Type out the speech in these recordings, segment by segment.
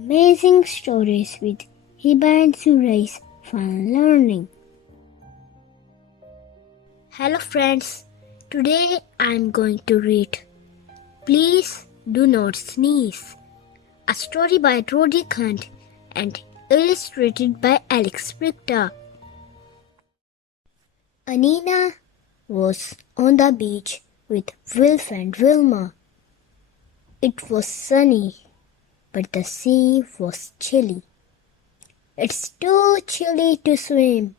Amazing stories with Hiba and Zurais. Fun learning. Hello friends, today I am going to read Please Do Not Sneeze, a story by Roderick and illustrated by Brychta. Anina was on the beach with Wilf and Wilma. It was sunny, but the sea was chilly. It's too chilly to swim.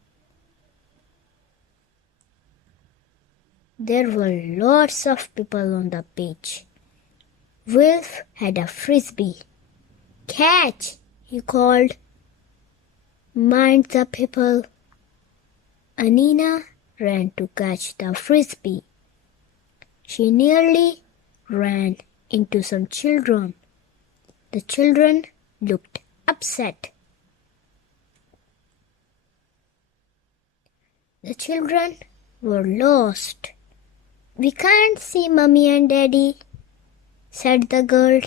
There were lots of people on the beach. Wilf had a frisbee. Catch, he called. Mind the people. Anina ran to catch the frisbee. She nearly ran into some children. The children looked upset. The children were lost. We can't see Mummy and Daddy, said the girl.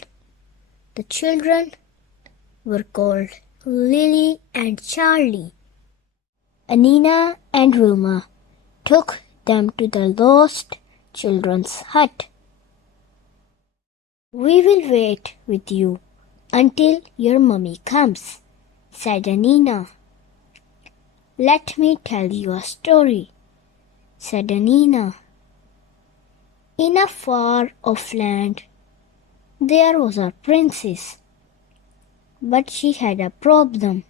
The children were called Lily and Charlie. Anina and Wilma took them to the lost children's hut. We will wait with you until your mummy comes, said Anina. Let me tell you a story, said Anina. In a far-off land, there was a princess, but she had a problem.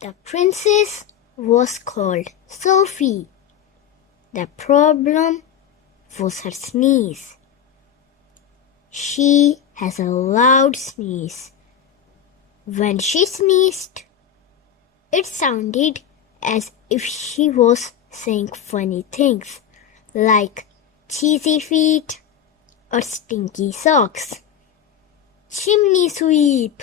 The princess was called Sophie. The problem was her sneeze. She has a loud sneeze. When she sneezed, it sounded as if she was saying funny things like cheesy feet or stinky socks. Chimney sweep.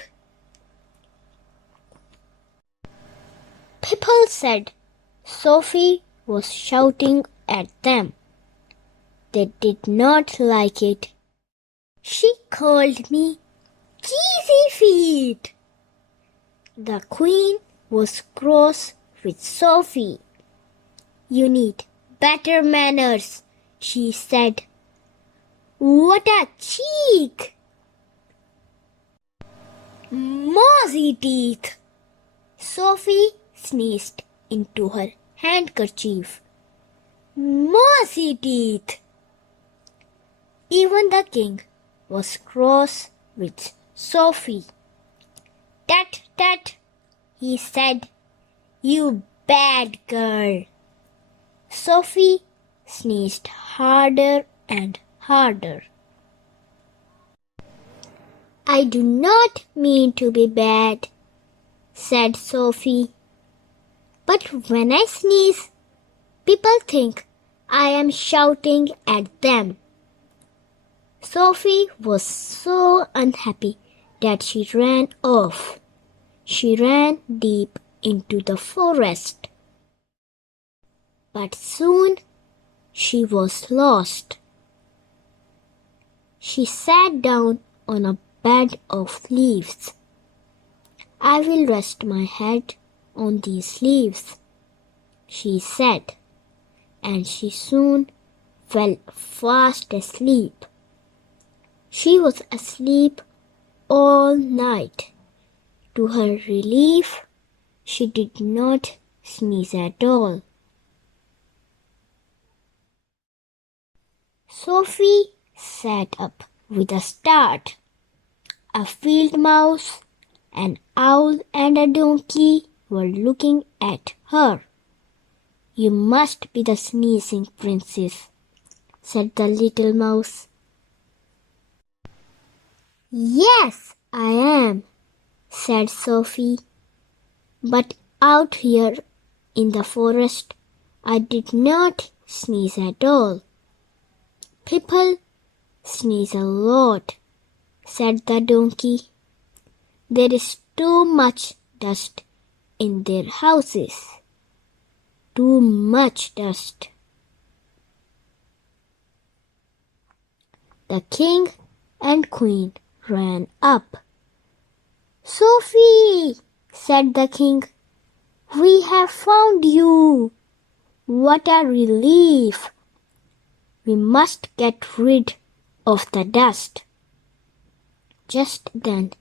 People said Sophie was shouting at them. They did not like it. She called me cheesy feet. The queen was cross with Sophie. You need better manners, she said. What a cheek! Mozzie teeth! Sophie sneezed into her handkerchief. Mozzie teeth! Even the king was cross with Sophie. Tut, tut, he said. You bad girl. Sophie sneezed harder and harder. I do not mean to be bad, said Sophie. But when I sneeze, people think I am shouting at them. Sophie was so unhappy that she ran off. She ran deep into the forest. But soon she was lost. She sat down on a bed of leaves. I will rest my head on these leaves, she said, and she soon fell fast asleep. She was asleep all night. To her relief, she did not sneeze at all. Sophie sat up with a start. A field mouse, an owl, and a donkey were looking at her. You must be the sneezing princess, said the little mouse. Yes, I am, said Sophie. But out here in the forest, I did not sneeze at all. People sneeze a lot, said the donkey. There is too much dust in their houses. Too much dust. The king and queen ran up. "Sophie," said the king, "we have found you. What a relief! We must get rid of the dust." Just then,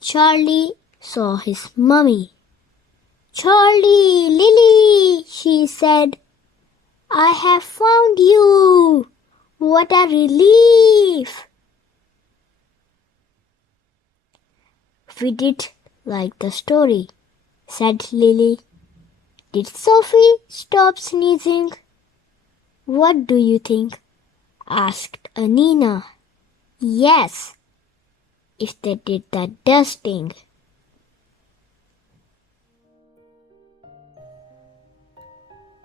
Charlie saw his mummy. "Charlie, Lily," she said, "I have found you. What a relief!" "We did like the story," said Lily. "Did Sophie stop sneezing?" "What do you think?" asked Anina. "Yes, if they did the dusting."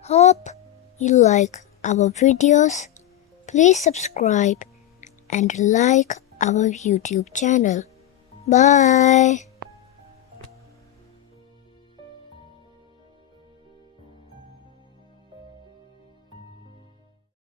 Hope you like our videos. Please subscribe and like our YouTube channel. Bye.